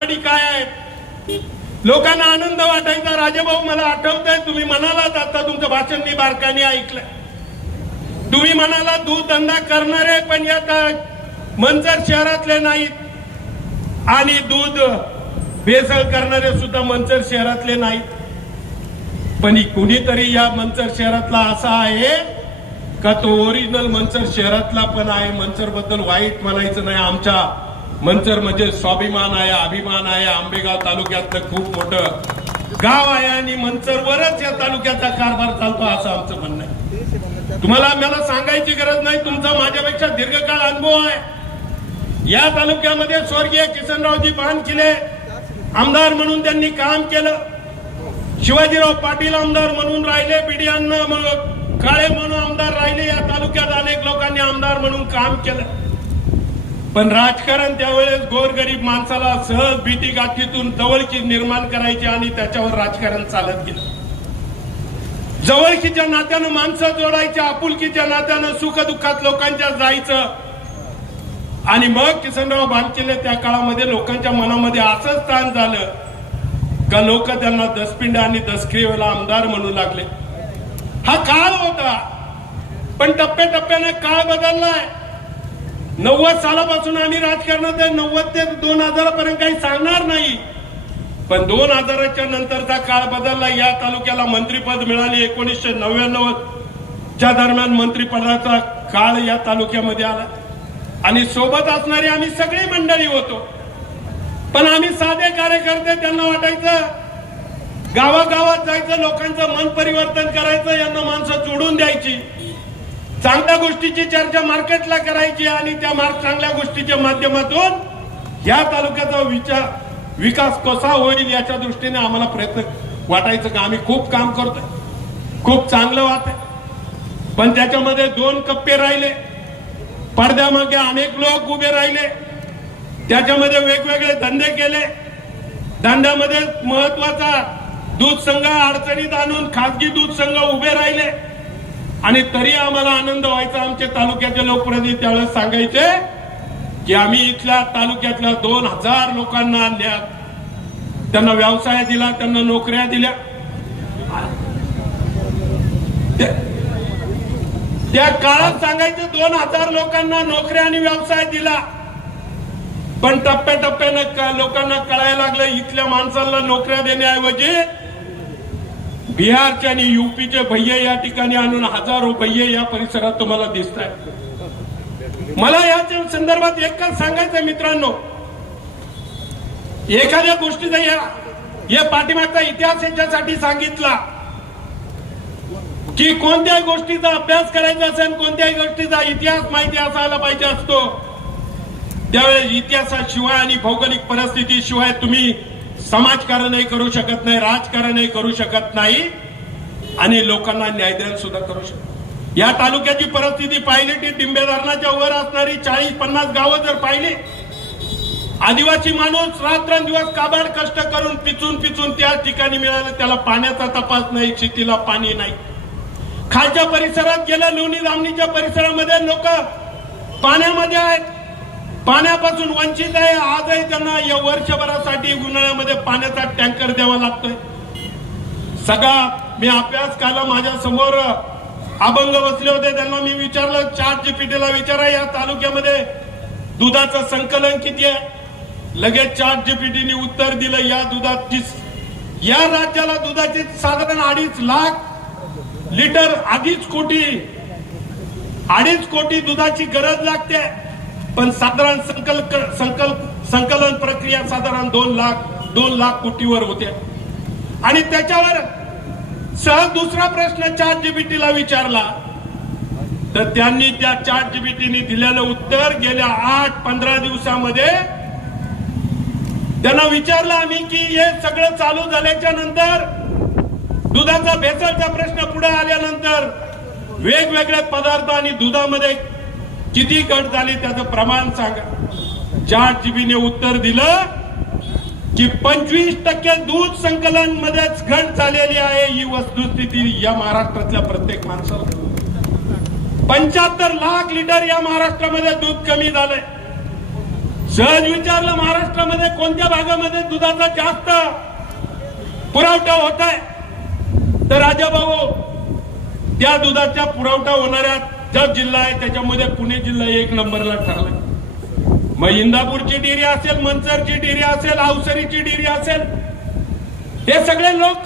काय आहे लोकांना आनंद वाटायचा। राजेभाऊ मला आठवतंय तुम्ही म्हणालात आता तुमचं भाषण मी बारकाने ऐकलं। तुम्ही म्हणाला दूध धंदा करणारे पण या मंचर शहरातले नाहीत आणि दूध भेसळ करणारे सुद्धा मंचर शहरातले नाहीत। पण कुणीतरी या मंचर शहरातला असा आहे का तो ओरिजिनल मंचर शहरातला पण आहे। मंचर बद्दल वाईट म्हणायचं नाही। आमच्या मंचर म्हणजे स्वाभिमान आहे, अभिमान आहे। आंबेगाव तालुक्यातलं खूप मोठं गाव आहे आणि मंचरवरच या तालुक्याचा कारभार चालतो असं आमचं म्हणणं आहे। तुम्हाला मला सांगायची गरज नाही, तुमचा माझ्यापेक्षा दीर्घकाळ अनुभव आहे। या तालुक्यामध्ये स्वर्गीय किसनरावजी बानखिले आमदार म्हणून त्यांनी काम केलं। शिवाजीराव पाटील आमदार म्हणून राहिले, बीडी अण्णा म्हणून काळे म्हणून आमदार राहिले। या तालुक्यात अनेक लोकांनी आमदार म्हणून काम केलं। पण राजकारण त्यावेळेस गोरगरीब माणसाला सहज भीती गाठीतून जवळकी निर्माण करायची आणि त्याच्यावर राजकारण चालत गेलं। जवळकीच्या नात्यानं माणसं जोडायच्या, आपुलकीच्या नात्यानं सुखदुःखात लोकांच्या जायचं। आणि मग किसनराव बानखिले त्या काळामध्ये लोकांच्या मनामध्ये असं स्थान झालं का लोक त्यांना दसपिंड आणि दसक्रियेला आमदार म्हणू लागले। हा काळ होता पण टप्प्याटप्प्याने काळ बदललाय। 90 सालापासून आम्ही राजकारणात आहे। 90 ते 2000 पर्यंत काही सांगणार नाही, पण 2000च्या नंतरचा काळ बदलला। या तालुक्याला मंत्रीपद मिळाले। 1999 च्या दरम्यान मंत्रिपदाचा काळ या तालुक्यामध्ये आला आणि सोबत असणारी आम्ही सगळी मंडळी होतो। पण आम्ही साधे कार्यकर्ते, त्यांना वाटायचं गावागावात जायचं, लोकांचं मन परिवर्तन करायचं, यांना माणसं जोडून द्यायची, चांगल्या गोष्टीची चर्चा मार्केटला करायची आणि त्या चांगल्या गोष्टीच्या माध्यमातून या तालुक्याचा विकास कसा होईल याच्या दृष्टीने आम्हाला प्रयत्न वाटायचं का आम्ही खूप काम करतोय, खूप चांगलं वाटतंय। पण त्याच्यामध्ये 2 कप्पे राहिले, पडद्यामागे अनेक लोक उभे राहिले, त्याच्यामध्ये वेगवेगळे धंदे केले। धंद्यामध्ये महत्वाचा दूध संघ अडचणीत आणून खासगी दूध संघ उभे राहिले आणि तरी आम्हाला आनंद व्हायचा। आमचे तालुक्याचे लोकप्रतिनिधी त्यावेळेस सांगायचे की आम्ही इथल्या तालुक्यातल्या 2000 लोकांना त्यांना व्यवसाय दिला, त्यांना नोकऱ्या दिल्या। त्या काळात सांगायचे 2000 लोकांना नोकऱ्या आणि व्यवसाय दिला। पण टप्प्याटप्प्यानं लोकांना कळायला लागलं इथल्या माणसांना नोकऱ्या देण्याऐवजी बिहारचे आणि यूपीचे भैये या ठिकाणी आणून हजारो भैये या परिसरात तुम्हाला दिसत आहेत। मला याच्या संदर्भात एकच सांगायचं मित्रांनो, एखाद्या गोष्टीचा या पाठीमागचा इतिहास याच्यासाठी सांगितला की कोणत्याही गोष्टीचा अभ्यास करायचा असेल, कोणत्याही गोष्टीचा इतिहास माहिती असायला पाहिजे असतो। त्यावेळेस इतिहासाशिवाय आणि भौगोलिक परिस्थितीशिवाय तुम्ही समाजकारणही करू शकत नाही, राजकारणही करू शकत नाही आणि लोकांना न्यायदान सुद्धा करू शकत। या तालुक्याची परिस्थिती पाहिली की टिंबे धरणाच्या वर असणारी 40-50 गावं जर पाहिली, आदिवासी माणूस रात्रंदिवस काबाड कष्ट करून पिचून त्या ठिकाणी मिळालं, त्याला पाण्याचा तपास नाही, शेतीला पाणी नाही। खालच्या परिसरात गेल्या लोणी धामणीच्या परिसरामध्ये लोक पाण्यामध्ये आहेत, पाण्यापासून वंचित आहे। आजही त्यांना या वर्षभरासाठी उन्हाळ्यामध्ये पाण्याचा टँकर द्यावा लागतोय। सगळा मी अभ्यास केला, माझ्या समोर अभंग बसले होते, त्यांना मी विचारलं, ChatGPTला विचारा या तालुक्यामध्ये दुधाचं संकलन किती आहे। लगेच ChatGPTने उत्तर दिलं, या राज्याला दुधाची साधारण 2.5 लाख लिटर, 2.5 कोटी दुधाची गरज लागते। पण साधारण संकलन प्रक्रिया साधारण 2 लाख कोटीवर होते। आणि त्याच्यावर सहज दुसरा प्रश्न ChatGPTला विचारला तर त्यांनी त्या ChatGPTने दिलेलं उत्तर गेल्या 8-15 दिवसामध्ये त्यांना विचारलं आम्ही की हे सगळं चालू झाल्याच्या नंतर दुधाचा भेसळचा प्रश्न पुढे आल्यानंतर वेगवेगळे पदार्थ आणि दुधामध्ये किती घट झाली त्याचं प्रमाण सांगा। ChatGPTने उत्तर दिलं की 25% दूध संकलन मध्येच घट झालेली आहे। ही वस्तुस्थिती या महाराष्ट्रातल्या प्रत्येक माणसाला 75 लाख लिटर या महाराष्ट्रामध्ये दूध कमी झालंय। सहज विचारलं महाराष्ट्रामध्ये कोणत्या भागामध्ये दुधाचा जास्त पुरवठा होत आहे, तर राजाभाऊ त्या दुधाच्या पुरवठा होणाऱ्या जो जिल्हा आहे त्याच्यामध्ये पुणे जिल्हा 1 नंबरला ठरला. मग इंदापूरची डेअरी असेल, मंचरची डेअरी असेल, अवसरीची डेअरी असेल, हे सगळे लोक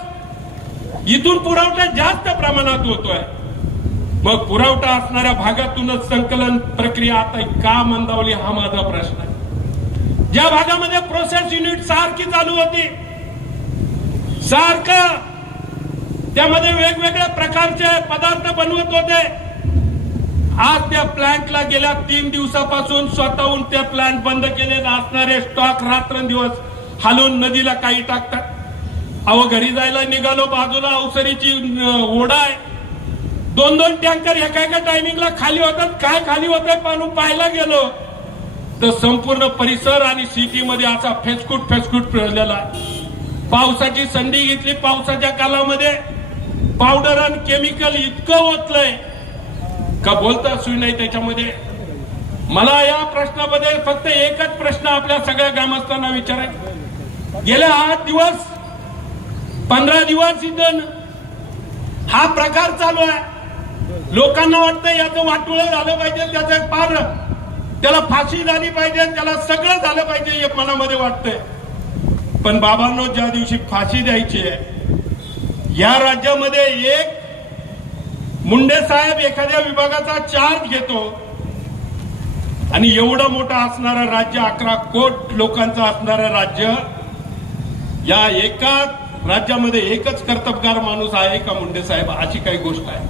इथून पुरवठा जास्त प्रमाणात होतोय. मग पुरवठा असणाऱ्या भागातूनच संकलन प्रक्रिया आता का मंदावली हा माझा प्रश्न आहे. ज्या भागामध्ये प्रोसेस युनिट सारखी चालू होती, सारखं त्यामध्ये वेगवेगळ्या प्रकारचे पदार्थ बनवत होते, आज त्या प्लांटला गेल्या 3 दिवसापासून स्वतःहून ते प्लांट बंद केलेले असणारे स्टॉक रात्रंदिवस हलवून नदीला काही टाकतात. अहो घरी जायला निघालो, बाजूला अवसरीची ओढा आहे, 2-2 टँकर एका टायमिंगला खाली होतात. काय खाली होत पाहून पाहायला गेलो तर संपूर्ण परिसर आणि सिटीमध्ये असा फेसकूट फिरलेला आहे. पावसाची संधी घेतली, पावसाच्या कालामध्ये पावडर आणि केमिकल इतकं ओतलंय का बोलता सोय नाही त्याच्यामध्ये. मला या प्रश्नामध्ये फक्त एकच प्रश्न आपल्या सगळ्या ग्रामस्थांना विचारायचा, गेल्या 8 दिवस 15 दिवस इथं हा प्रकार चालू आहे. लोकांना वाटतं याचं वाटोळं झालं पाहिजे, त्याचं पार त्याला फाशी झाली पाहिजे, त्याला सगळं झालं पाहिजे हे मनामध्ये वाटतंय. पण बाबांनो, ज्या दिवशी फाशी द्यायची आहे, या राज्यामध्ये एक मुंडे साहेब एखाद्या विभागाचा चार्ज घेतो आणि एवढं मोठं असणारं राज्य, 11 कोटी लोकांचं असणारं राज्य, या एका राज्यामध्ये एकच कर्तबगार माणूस आहे का मुंडे साहेब, अशी काही गोष्ट आहे.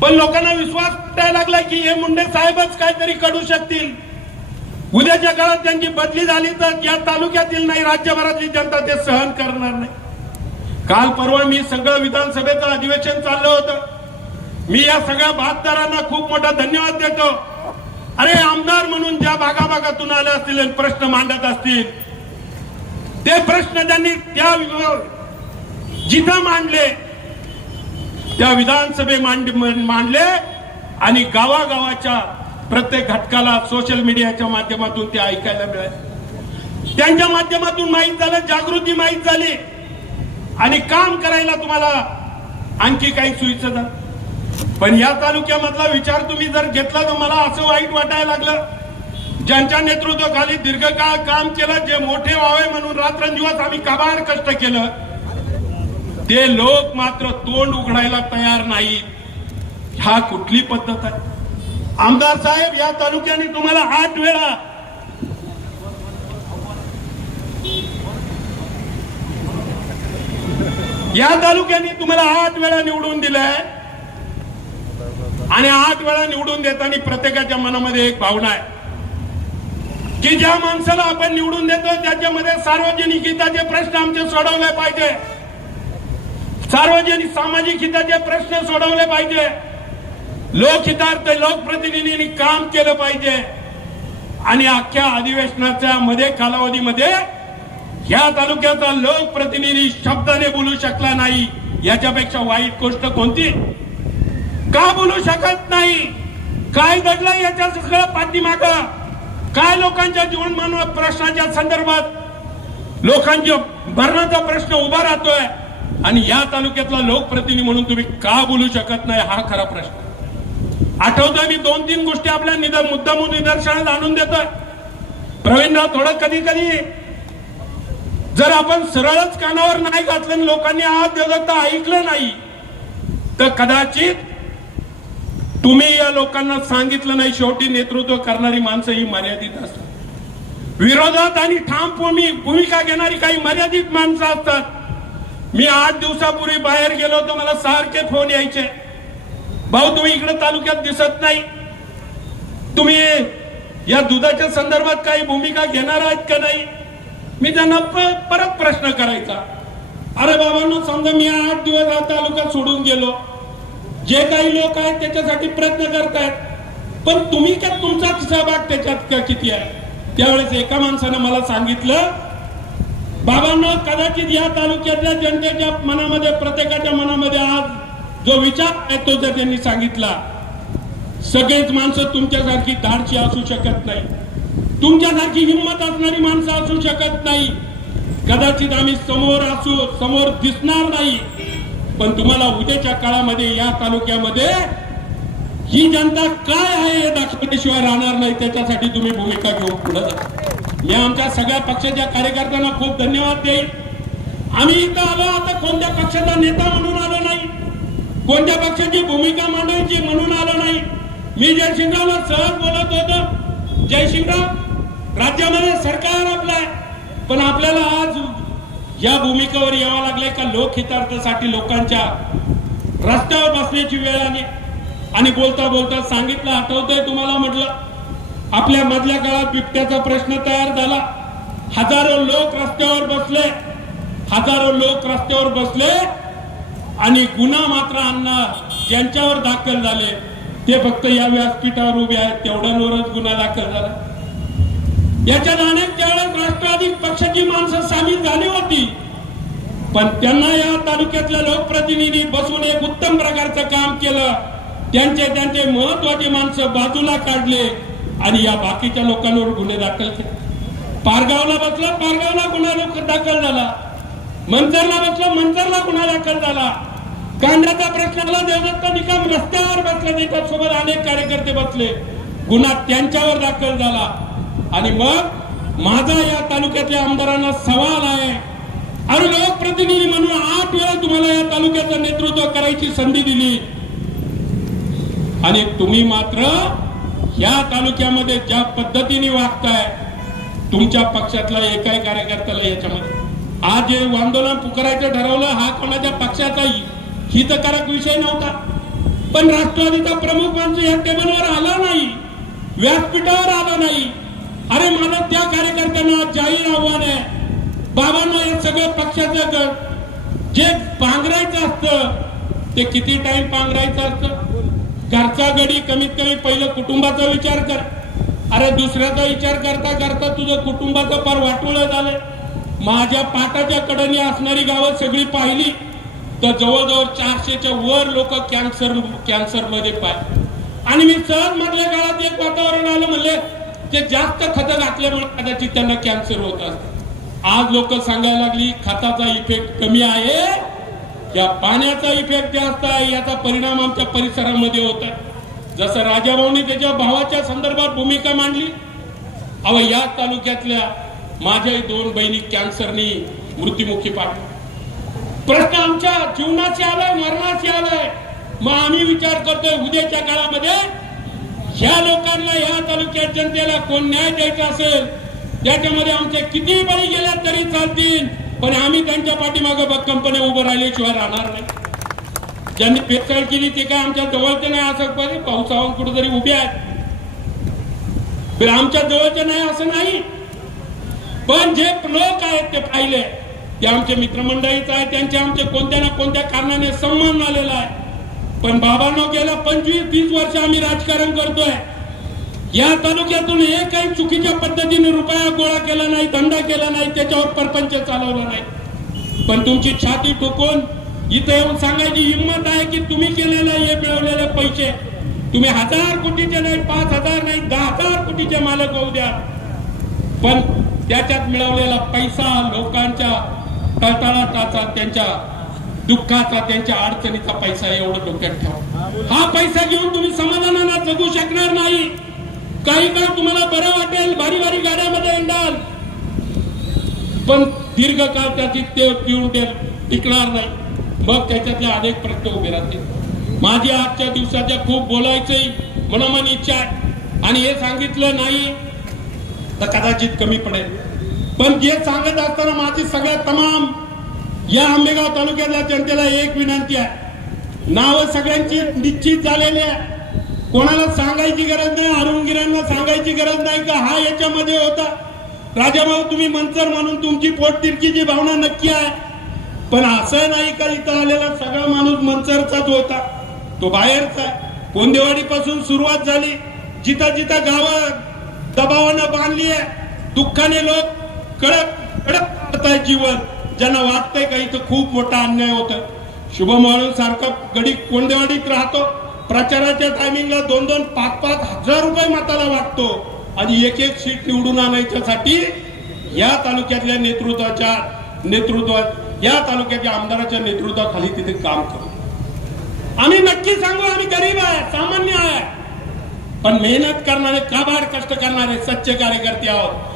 पण लोकांना विश्वास वाटायला लागला की हे मुंडे साहेबच काहीतरी करू शकतील. उद्याच्या काळात त्यांची बदली झाली तर या तालुक्यातील नाही, राज्यभरातली जनता ते सहन करणार नाही. काल परवा मी सगळं विधानसभेचं अधिवेशन चाललं होतं. मी या सगळ्या बातदारांना खूप मोठा धन्यवाद देतो. अरे आमदार म्हणून ज्या भागाभागातून आले असतील, प्रश्न मांडत असतील, ते प्रश्न त्यांनी त्या जिथं मांडले त्या विधानसभे मांडले आणि गावागावाच्या प्रत्येक घटकाला सोशल मीडियाच्या माध्यमातून ते ऐकायला मिळाले. त्यांच्या माध्यमातून माहीत झालं, जागृती माहीत झाली आणि काम करायला तुम्हाला आणखी काही सोयीचं झालं. पण या तालुक्यामधला विचार तुम्ही जर घेतला तर मला असं वाईट वाटायला लागलं, ज्यांच्या नेतृत्वाखाली दीर्घकाळ काम केलं, जे मोठे व्हावे म्हणून रात्रंदिवस आम्ही काबाड कष्ट केलं, ते लोक मात्र तोंड उघडायला तयार नाही. हा कुठली पद्धत आहे? आमदार साहेब, या तालुक्याने तुम्हाला 8 वेळा निवडून दिलंय आणि 8 वेळा निवडून देताना प्रत्येकाच्या मनामध्ये एक भावना आहे की ज्या माणसाला आपण निवडून देतो त्याच्यामध्ये सार्वजनिक हिताचे प्रश्न आमचे सोडवले पाहिजे, सार्वजनिक सामाजिक हिताचे प्रश्न सोडवले पाहिजे, लोकहितार्थ लोकप्रतिनिधींनी काम केलं पाहिजे. आणि अख्ख्या अधिवेशनाच्या कालावधीमध्ये या तालुक्याचा लोकप्रतिनिधी शब्दाने बोलू शकला नाही, याच्यापेक्षा वाईट गोष्ट कोणती? का बोलू शकत नाही? काय घडलं याच्या सगळं पाठीमागं? काय लोकांच्या जीवनमान प्रश्नाच्या संदर्भात लोकांच्या भरणाचा प्रश्न उभा राहतोय आणि या तालुक्यातला लोकप्रतिनिधी म्हणून तुम्ही का बोलू शकत नाही, हा खरा प्रश्न. आठवतोय मी 2-3 गोष्टी आपल्या मुद्दामून निदर्शनात आणून देतोय. प्रवीणराव, थोडं कधी कधी जर आपण सरळच कानावर नाही घातलं, लोकांनी आज जगता ऐकलं नाही, तर कदाचित तुम्ही या लोकांना सांगितलं नाही. शेवटी नेतृत्व करणारी माणसं ही मर्यादित असतात, विरोधात आणि ठाम भूमिका घेणारी काही मर्यादित माणसं असतात. मी 8 दिवसापूर्वी बाहेर गेलो होतो, मला सारखे फोन यायचे, भाऊ तुम्ही इकडे तालुक्यात दिसत नाही, तुम्ही या दुधाच्या संदर्भात काही भूमिका घेणार आहात का नाही. मी त्यांना परत प्रश्न करायचा, अरे बाबांनो, समजा मी 8 दिवस हा तालुका सोडून गेलो, जे काही लोक आहेत त्याच्यासाठी प्रयत्न करतायत, पण तुम्ही काय, तुमचा सहभाग त्याच्यात किती आहे? त्यावेळेस एका माणसानं मला सांगितलं, बाबांनो, कदाचित या तालुक्यातल्या जनतेच्या मनामध्ये, प्रत्येकाच्या मनामध्ये आज जो विचार आहे तो जर त्यांनी सांगितला, सगळेच माणसं तुमच्यासारखी धाडशी असू शकत नाही. तुमच्यासारखी हिंमत असणारी माणसं असू शकत नाही. कदाचित आम्ही समोर दिसणार नाही, पण तुम्हाला उद्याच्या काळामध्ये या तालुक्यामध्ये ही जनता काय आहे हे दाखवल्याशिवाय राहणार नाही. त्याच्यासाठी तुम्ही भूमिका घेऊन पुढे जा. मी आमच्या सगळ्या पक्षाच्या कार्यकर्त्यांना खूप धन्यवाद देईन. आम्ही इथं आलो आता कोणत्या पक्षाचा नेता म्हणून आलो नाही, कोणत्या पक्षाची भूमिका मांडायची म्हणून आलो नाही. मी जयशिंगरावला सहज बोलत होतो, जयशिंगराव राज्यामध्ये सरकार आपलं आहे, पण आपल्याला आज या भूमिकेवर यावं लागले का लोकहितार्थासाठी लोकांच्या रस्त्यावर बसण्याची वेळ आली. आणि बोलता बोलता सांगितलं, आठवतंय तुम्हाला, म्हटलं आपल्या मधल्या काळात बिबट्याचा प्रश्न तयार झाला. हजारो लोक रस्त्यावर बसले आणि गुन्हा मात्र अण्णा ज्यांच्यावर दाखल झाले ते फक्त या व्यासपीठावर उभे आहेत तेवढ्यांवरच गुन्हा दाखल झाला. याच्यात अनेक त्यावेळेस राष्ट्रवादी पक्षाची माणसं सामील झाली होती, पण त्यांना या तालुक्यातल्या लोकप्रतिनिधी बसवून एक उत्तम प्रकारचं काम केलं. त्यांचे महत्वाची माणसं बाजूला काढले आणि या बाकीच्या लोकांवर गुन्हे दाखल केले. पारगावला बसला, पारगावला गुन्हा दाखल झाला. मंचरला बसला, मंचरला गुन्हा दाखल झाला. कांद्याचा प्रश्नाला देवदत्त निकम रस्त्यावर बसले, त्याच्यासोबत अनेक कार्यकर्ते बसले, गुन्हा त्यांच्यावर दाखल झाला. आणि मग माझा या तालुक्यातल्या आमदारांना सवाल आहे, अरे लोकप्रतिनिधी म्हणून 8 वेळा तुम्हाला या तालुक्याचं नेतृत्व करायची संधी दिली आणि तुम्ही मात्र या तालुक्यामध्ये ज्या पद्धतीने वागताय, तुमच्या पक्षातला एकाही कार्यकर्त्याला याच्यामध्ये आज जे आंदोलन पुकारायचं ठरवलं हा कोणाच्या पक्षाचा हितकारक विषय नव्हता, पण राष्ट्रवादीचा प्रमुख माणूस या टेबलवर आला नाही, व्यासपीठावर आला नाही. अरे मला त्या कार्यकर्त्यांना जाहीर आव्हान आहे, बाबांना हे सगळं पक्षाचं जे पांघरायचं असतं ते किती टाइम पांघरायचं असतं. घरचा गडी कमीत कमी पहिलं कुटुंबाचा विचार कर. अरे दुसऱ्याचा विचार करता करता तुझं कुटुंबाचं फार वाटोळं झालंय. माझ्या पाटाच्या कडेने असणारी गावं सगळी पाहिली तर जवळजवळ 400च्या वर लोक कॅन्सर मध्ये पाय. आणि मी सहज मधल्या काळात एक वातावरण आलं, म्हणले ते जास्त खतं घातल्यामुळे कदाचित त्यांना कॅन्सर होत असतं. आज लोक सांगायला लागली खताचा इफेक्ट कमी आहे, या पाण्याचा इफेक्ट जास्त आहे, याचा परिणाम आमच्या परिसरामध्ये होत आहे. जसं राजाभाऊने त्याच्या भावाच्या संदर्भात भूमिका मांडली, अव या तालुक्यातल्या माझ्या 2 बहिणी कॅन्सरनी मृत्युमुखी पाडल्या. प्रश्न आमच्या जीवनाची आलाय, मरणाची आलाय. मग आम्ही विचार करतोय उद्याच्या काळामध्ये ह्या लोकांना, ह्या तालुक्यात जनतेला कोण न्याय द्यायचा असेल त्याच्यामध्ये आमचे किती बळी गेल्या तरी चालतील, पण आम्ही त्यांच्या पाठीमागे भक्कमपणे उभं राहिल्याशिवाय राहणार नाही. ज्यांनी पेटकाळ केली ते काय आमच्या जवळचे नाही असं पाहिजे, पावसावर कुठेतरी उभे आहेत, आमच्या जवळचे नाही असं नाही. पण जे लोक आहेत ते पाहिले ते आमचे मित्रमंडळीच आहे, त्यांचे आमचे कोणत्या ना कोणत्या कारणाने सन्मान झालेला आहे. पण बाबांनो गेल्या 25-30 वर्ष आम्ही राजकारण करतोय, या तालुक्यातून एकही चुकीच्या पद्धतीने रुपया गोळा केला नाही, धंदा केला नाही, त्याच्यावर परपंच चालवला नाही. पण तुमची छाती ठोकून इथे येऊन सांगायची हिंमत आहे की तुम्ही केलेले हे मिळवलेले पैसे तुम्ही 1000 कोटीचे नाही, 5000 नाही, 10,000 कोटीचे मालक होऊ द्या, पण त्याच्यात मिळवलेला पैसा लोकांच्या तळतळाटाचा, त्यांच्या दुःखाचा, त्यांच्या अडचणीचा पैसा एवढं डोक्यात ठेवा. हा पैसा घेऊन तुम्ही समाधानाने जगू शकणार नाही. काही काळ तुम्हाला बरं वाटेल, भारी भारी गाड्यामध्ये येणार, पण दीर्घकाळ त्याची टिकणार नाही. मग त्याच्यातले अनेक प्रश्न उभे राहतील. माझी आजच्या दिवसाच्या खूप बोलायचंही मनोमन इच्छा आहे आणि हे सांगितलं नाही तर कदाचित कमी पडेल. पण जे सांगत असताना माझी सगळ्या तमाम या आंबेगाव तालुक्यातल्या जनतेला एक विनंती आहे, नावं सगळ्यांची निश्चित झालेली आहे, कोणाला सांगायची गरज नाही, अरुणगिऱ्यांना सांगायची गरज नाही का हा याच्यामध्ये होता. राजाभाऊ तुम्ही मंचर म्हणून तुमची पोटतिरकीची भावना नक्की आहे, पण असं नाही का इथं आलेला सगळा माणूस मंचरचाच होता, तो बाहेरचा आहे. कोंदेवाडी पासून सुरुवात झाली, जिथं जिथं गावं दबावानं बांधली आहे, दुःखाने लोक कडक करताय जीवन. ज्यांना वाटतंय का इथं खूप मोठा अन्याय होता. शुभम वाळून सारखा गडी कोंदेवाडीत राहतो, प्रचाराच्या टायमिंगला 2-2, 5-5 हजार रुपये मताला वाटतो. आणि एक एक सीट निवडून आणायच्यासाठी या तालुक्यातल्या या तालुक्याच्या आमदाराच्या नेतृत्वाखाली तिथे काम करू. आम्ही नक्की सांगू, आम्ही गरीब आहे, सामान्य आहे, पण मेहनत करणारे, काबाड कष्ट करणारे सच्चे कार्यकर्ते आहोत.